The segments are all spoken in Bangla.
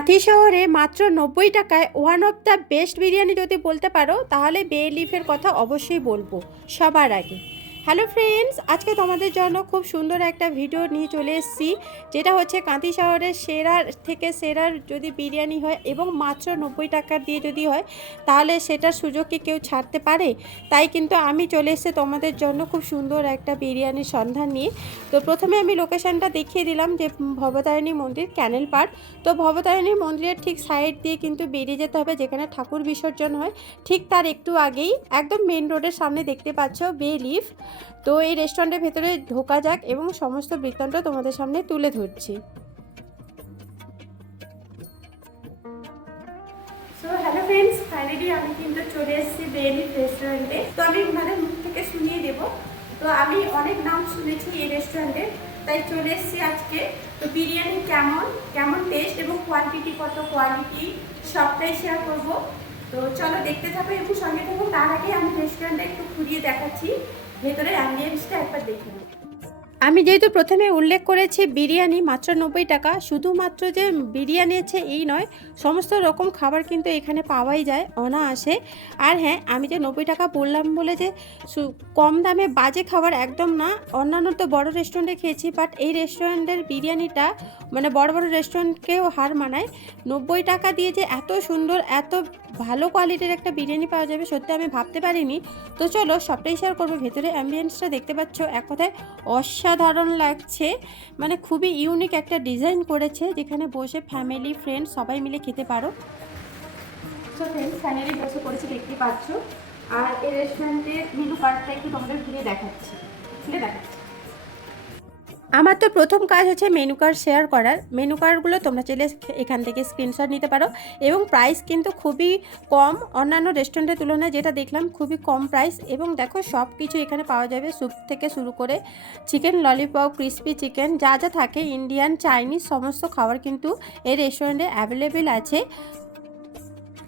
কাঁথি শহরে মাত্র ৯০ টাকায় one of the best biryani যদি বলতে পারো তাহলে বে লিফের কথা অবশ্যই বলবো সবার আগে। হ্যালো ফ্রেন্ডস, আজকে তোমাদের জন্য খুব সুন্দর একটা ভিডিও নিয়ে চলে এসেছি, যেটা হচ্ছে কাঁথি শহরের সেরার থেকে সেরার যদি বিরিয়ানি হয় এবং মাত্র ৯০ টাকা দিয়ে যদি হয় তাহলে সেটার সুযোগ কি কেউ ছাড়তে পারে। তাই কিন্তু আমি চলে এসেছি তোমাদের জন্য খুব সুন্দর একটা বিরিয়ানির সন্ধান নিয়ে। তো প্রথমে আমি লোকেশানটা দেখিয়ে দিলাম যে ভবতারিণী মন্দির ক্যানেল পার্ক। তো ভবতারিণী মন্দিরের ঠিক সাইড দিয়ে কিন্তু বেরিয়ে যেতে হবে, যেখানে ঠাকুর বিসর্জন হয় ঠিক তার একটু আগেই একদম মেন রোডের সামনে দেখতে পাচ্ছ বে লিফ। তো এই রেস্টুরেন্টের ভেতরে ঢোকা যাক এবং সমস্ত বৃত্তান্ত তোমাদের সামনে তুলে ধরছি। সো হ্যালো ফ্রেন্ডস, ফাইনালি আমি কিন্তু চলে এসেছি বে লিফ রেস্টুরেন্টে। তো আমি ওনাদের মুখ থেকে শুনিয়ে দেবো। তো আমি অনেক নাম শুনেছি এই রেস্টুরেন্টের, তাই চলে এসেছি আজকে। তো বিরিয়ানি কেমন কেমন টেস্ট এবং কোয়ান্টিটি কত কোয়ালিটি সবটাই শেয়ার করব। তো চলো দেখতে থাকো একটু সঙ্গে থাকো। তার আগে আমি রেস্টুরেন্টটা একটু ঘুরিয়ে দেখাচ্ছি, ভেতরে অ্যাম্বিয়েন্সটা একবার দেখে নাও। আমি যেহেতু প্রথমে উল্লেখ করেছি বিরিয়ানি মাত্র ৯০ টাকা, শুধুমাত্র যে বিরিয়ানি আছে এই নয়, সমস্ত রকম খাবার কিন্তু এখানে পাওয়াই যায় অনায়াসে। আর হ্যাঁ, আমি যে ৯০ টাকা বললাম বলে যে কম দামে বাজে খাবার একদম না। অন্যান্য তো বড় রেস্টুরেন্টে খেয়েছি, বাট এই রেস্টুরেন্টের বিরিয়ানিটা মানে বড় বড় রেস্টুরেন্টকেও হার মানায়। ৯০ টাকা দিয়ে যে এত সুন্দর এত ভালো কোয়ালিটির একটা বিরিয়ানি পাওয়া যাবে সত্যি আমি ভাবতে পারিনি। তো চলো সবটাই শেয়ার করবো। ভেতরে অ্যাম্বিয়েন্সটা দেখতে পাচ্ছ, এক কথায় অসাধারণ লাগছে। মানে খুবই ইউনিক একটা ডিজাইন করেছে, যেখানে বসে ফ্যামিলি ফ্রেন্ড সবাই মিলে খেতে পারো। সো ফ্রেন্ডস, ফাইনালি বসে পড়েছি দেখতে পাচ্ছ। আর এই রেস্টুরেন্টের মেনু কার্ডটা একটু তোমাদের খুলে দেখাচ্ছি। আমার তো প্রথম কাজ হচ্ছে মেনু কার্ড শেয়ার করার। মেনু কার্ডগুলো তোমরা চাইলে এখান থেকে স্ক্রিনশট নিতে পারো এবং প্রাইস কিন্তু খুবই কম, অন্যান্য রেস্টুরেন্টের তুলনায় যেটা দেখলাম খুবই কম প্রাইস। এবং দেখো সব কিছু এখানে পাওয়া যাবে, স্যুপ থেকে শুরু করে চিকেন ললিপপ, ক্রিসপি চিকেন, যা যা থাকে ইন্ডিয়ান চাইনিজ সমস্ত খাবার কিন্তু এই রেস্টুরেন্টে অ্যাভেলেবেল আছে।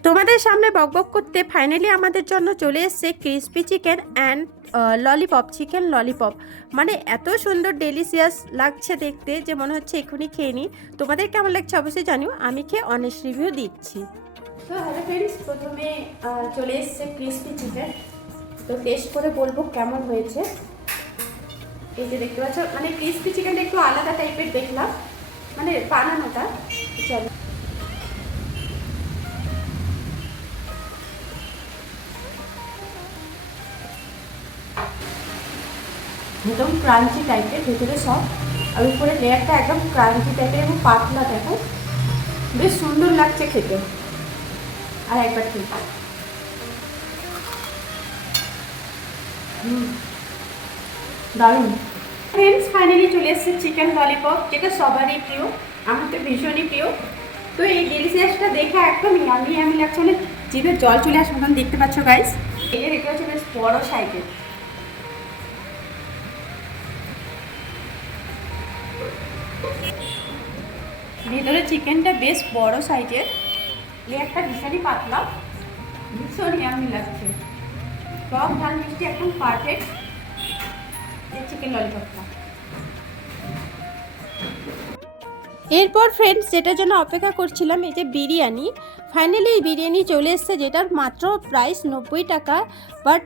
তোমাদের সামনে বকবক করতে ফাইনালি আমাদের জন্য চলে এসছে crispy chicken and lollipop, chicken lollipop. মানে এত সুন্দর ডেলিশিয়াস লাগছে দেখতে যে মনে হচ্ছে এক্ষুনি খেয়ে নিই। তোমাদের কেমন লাগছে অবশ্যই জানিও, আমি খেয়ে অনেস্ট রিভিউ দিচ্ছি। তো হ্যালো ফ্রেন্ডস, প্রথমে চলে এসছে ক্রিসপি চিকেন। তো টেস্ট করে বলবো কেমন হয়েছে। এই যে দেখতে পাচ্ছ, মানে ক্রিসপি চিকেনটা একটু আলাদা টাইপের দেখলাম, মানে বানানোটা। চলো একদম ক্রাঞ্চি টাইপের, ভেতরে সব আর উপরে লেয়ারটা একদম ক্রাঞ্চি টাইপের এবং পাতলা, দেখো বেশ সুন্দর লাগছে খেতে। আর একবার খেয়ে দারুণ। ফ্রেন্ডস, ফাইনালি চলে এসছে চিকেন ললিপপ, যেটা সবারই প্রিয়, আমার তো ভীষণই প্রিয়। তো এই ডেলিশিয়াসটা দেখে একদম ইয়ামি ইয়ামি লাগছে, মানে জিভে জল চলে আসে মতন। দেখতে পাচ্ছ গাইস, এটা হচ্ছে বেশ বড় সাইজের। ভেতরে চিকেনটা বেশ বড় সাইজের, লেয়ারটা ভীষণই পাতলা, ভীষণ ইয়ামি লাগছে। টক ঝাল মিষ্টি একদম পারফেক্ট এই চিকেন ললিপপটা। এরপর ফ্রেন্ডস, যেটার জন্য অপেক্ষা করছিলাম, এই যে বিরিয়ানি, ফাইনালি বিরিয়ানি চলে এসছে, যেটার মাত্র প্রাইস ৯০ টাকা। বাট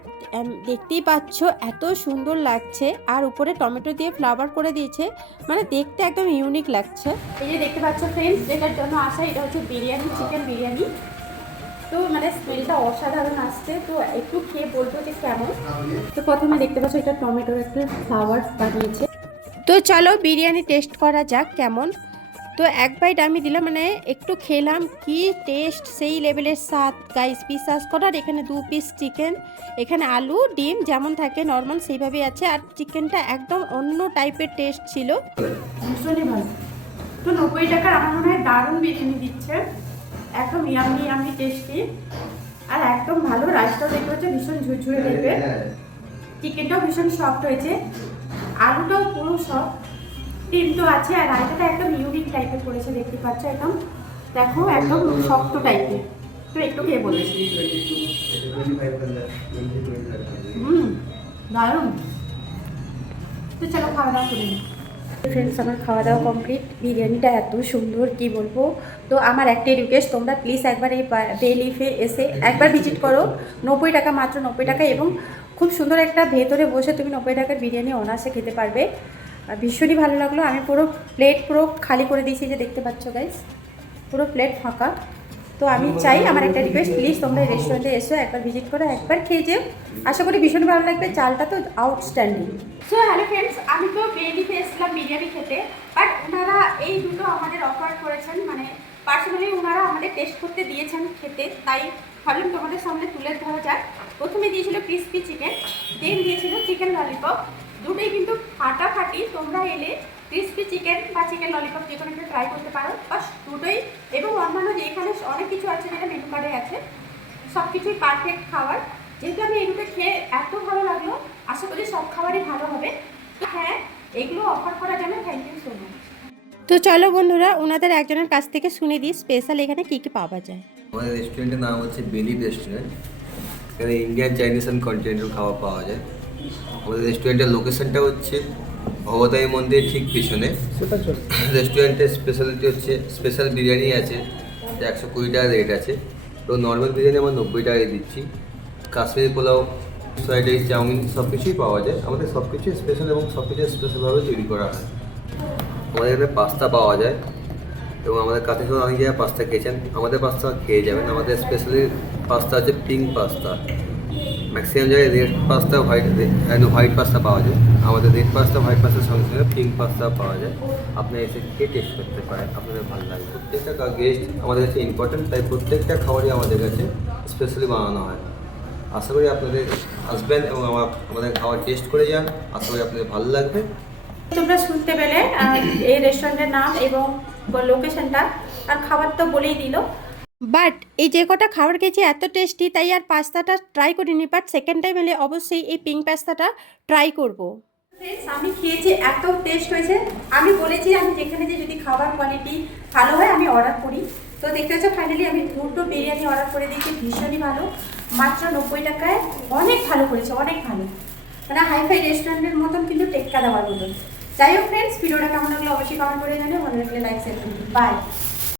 দেখতেই পাচ্ছ এত সুন্দর লাগছে, আর উপরে টমেটো দিয়ে ফ্লেভার করে দিয়েছে, মানে দেখতে একদম ইউনিক লাগছে। এই যে দেখতে পাচ্ছ ফ্রেন্ডস, যেটার জন্য আসা, এটা হচ্ছে বিরিয়ানি, চিকেন বিরিয়ানি। তো মানে স্মেলটা অসাধারণ আসছে। তো একটু খেয়ে বলবো যে কেমন। তো প্রথমে দেখতে পাচ্ছ এটা টমেটোর একটা ফ্লেভার বানিয়েছে। তো চলো বিরিয়ানি টেস্ট করা যাক কেমন। তো এক বাইট আমি দিলাম, মানে একটু খেলাম, কি টেস্ট, সেই লেভেলের স্বাদ গাইস, বিশ্বাস করার। এখানে 2 পিস চিকেন, এখানে আলু ডিম যেমন থাকে নর্মাল সেইভাবেই আছে, আর চিকেনটা একদম অন্য টাইপের টেস্ট ছিল, ভীষণই ভালো। তো ৯০ টাকার আমার মনে হয় দারুণ বিরিয়ানি দিচ্ছে, একদম ইয়ামি ইয়ামি টেস্টি, আর একদম ভালো। রাইসটাও দেখতে পাচ্ছ ভীষণ ঝুরঝুরে টাইপের, চিকেনটাও ভীষণ সফট হয়েছে, আলুটাও পুরো সফট, ডিম তো আছে, আর রায়তাটা একদম ইউনিক টাইপের করেছে দেখতে পাচ্ছ, একদম দেখো একদম শক্ত টাইপের। তো একটু খেয়ে বলেছি, দারুণ। তো চলো খাওয়া দাওয়া করে নিই। ফ্রেন্ডস, আমার খাওয়া দাওয়া কমপ্লিট। বিরিয়ানিটা এত সুন্দর কি বলবো। তো আমার একটাই রিকোয়েস্ট, তোমরা প্লিজ একবার এই বে লিফে এসে একবার ভিজিট করো। 90 টাকা, মাত্র 90 টাকা, এবং খুব সুন্দর একটা ভেতরে বসে তুমি 90 টাকার বিরিয়ানি অনায়াসে খেতে পারবে। আর ভীষণই ভালো লাগলো। আমি পুরো প্লেট পুরো খালি করে দিয়েছি, যে দেখতে পাচ্ছ গাইস, পুরো প্লেট ফাঁকা। তো আমি চাই, আমার একটা রিকোয়েস্ট, প্লিজ তোমরা এই রেস্টুরেন্টে এসো, একবার ভিজিট করো, একবার খেয়ে যেও। আশা করি ভীষণ ভালো লাগবে। চালটা তো আউটস্ট্যান্ডিং। সো হ্যালো ফ্রেন্ডস, আমি তো বেলিতে এসেছিলাম বিরিয়ানি খেতে, বাট ওনারা এই দুটো আমাদের অফার করেছেন, মানে পার্সোনালি ওনারা আমাদের টেস্ট করতে দিয়েছেন খেতে, তাই ভাবলাম তোমাদের সামনে তুলে ধরা যাক। প্রথমে দিয়েছিল ক্রিসপি চিকেন, দেন দিয়েছিল চিকেন ললিপপ। দুটোই কিন্তু ফাটাফাটি। তোমরা এলে ক্রিসপি চিকেন বা চিকেন ললিপপ যে কোনো একটা ট্রাই করতে পারো, বাস দুটোই। এবং অন্যান্য যে এখানে অনেক কিছু আছে যেটা মেনু কার্ডে আছে, সব কিছুই পারফেক্ট খাবার। যেহেতু আমি এগুলো খেয়ে এত ভালো লাগলো, আশা করি সব খাবারই ভালো হবে। তো হ্যাঁ, এগুলো অফার করার জন্য থ্যাংক ইউ সো মাচ। তো চলো বন্ধুরা, ওনাদের একজনের কাছ থেকে শুনে দিই স্পেশাল এখানে কী কী পাওয়া যায়। আমাদের রেস্টুরেন্টের নাম হচ্ছে বেলি রেস্টুরেন্ট। এখানে ইন্ডিয়ান, চাইনিজ অ্যান্ড কন্টিনেন্টাল খাবার পাওয়া যায়। আমাদের রেস্টুরেন্টের লোকেশনটা হচ্ছে ভগবতাই মন্দির ঠিক পিছনে। রেস্টুরেন্টের স্পেশালিটি হচ্ছে স্পেশাল বিরিয়ানি আছে, 120 টাকা রেট আছে। তো নর্মাল বিরিয়ানি আমরা 90 টাকায় দিচ্ছি। Kashmiri pulao, fried rice, chow mein সব কিছুই পাওয়া যায়। আমাদের সব কিছুই স্পেশাল এবং সব কিছু স্পেশালভাবে তৈরি করা হয়। আমাদের এখানে পাস্তা পাওয়া যায়, এবং আমাদের কাছে শুধু অনেক জায়গায় পাস্তা খেয়েছেন, আমাদের পাস্তা খেয়ে যাবেন। আমাদের স্পেশালি পাস্তা আছে পিঙ্ক পাস্তা। ম্যাক্সিমাম জায়গায় রেড পাস্তা, হোয়াইট পাস্তা পাওয়া যায়। আমাদের রেড পাস্তা, হোয়াইট পাস্তার সঙ্গে সঙ্গে পিঙ্ক পাস্তা পাওয়া যায়। আপনি এসে খেয়ে টেস্ট করতে পারেন, আপনাদের ভালো লাগবে। প্রত্যেকটা গেস্ট আমাদের কাছে ইম্পর্টেন্ট, তাই প্রত্যেকটা খাবারই আমাদের কাছে স্পেশালি বানানো হয়। আশা করি আপনাদের আসবেন এবং আমাদের খাবার টেস্ট করে যান, আশা করি আপনাদের ভালো লাগবে। তোমরা শুনতে পেলে এই রেস্টুরেন্টের নাম এবং লোকেশনটা, আর খাবার তো বলেই দিল। বাট এই যে কটা খাবার খেয়েছি এত টেস্টি, তাই আর পাস্তাটা ট্রাই করিনি। বাট সেকেন্ড টাইম এলে অবশ্যই এই পিঙ্ক পাস্তাটা ট্রাই করব। আমি খেয়েছি, এত টেস্ট হয়েছে। আমি বলেছি আমি যেখানে যে যদি খাবার কোয়ালিটি ভালো হয় আমি অর্ডার করি। তো দেখতে পাচ্ছ ফাইনালি আমি দুটো বিরিয়ানি অর্ডার করে দিয়েছি, ভীষণই ভালো। মাত্র 90 টাকায় অনেক ভালো করেছে, অনেক ভালো। মানে হাইফাই রেস্টুরেন্টের মতন, কিন্তু টেক্কা দেওয়ার মতন। যাই হোক ফ্রেন্ডস, ভিডিওটা কেমন লাগলো অবশ্যই কমেন্ট করে জানিও। ভালো লাগলে লাইক শেয়ার করুন। বাই।